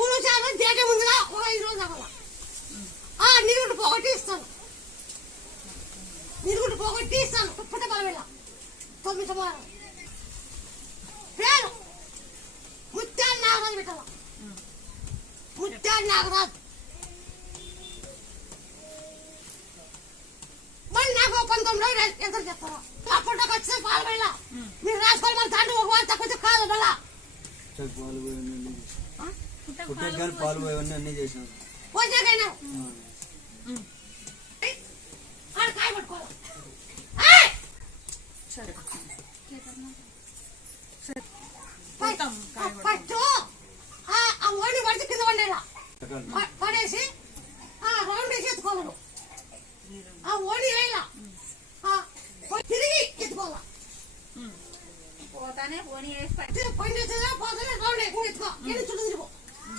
ఊరు చాలా డేటే ముందుగా ఒక 5 రోజులు అవ్వాలి. నీరుగుంటు పోగొట్టి ఇస్తాను, నీరుగుంటు పోగొట్టి ఇస్తాను. పుట్ట బలవేళ 9 సమానం పేరు ముత్యాల నాగరాజు పెట్టాల. ముత్యాల నాగరాజు మళ్ళీ నాకు 19 రోజులు ఎదురు చెప్తాను. ఆ పుట్టకు వచ్చే పాలవేళ మీరు రాసుకోవాలి. మన తండ్రి ఒక వారు తక్కువ కాదు మళ్ళా పాలు పోయవన్నీ అన్ని చేసినాం. పోసాకైనా కాయ పట్టుకోవాలి. ఫస్ట్ ఆ ఓడి పడితే కింద పడేలా పడేసి రౌండ్ వేసి ఎత్తుకోవాలి. ఆ ఓడి వేయాల తిరిగి ఎత్తుకోవాలి. పని చేసేదా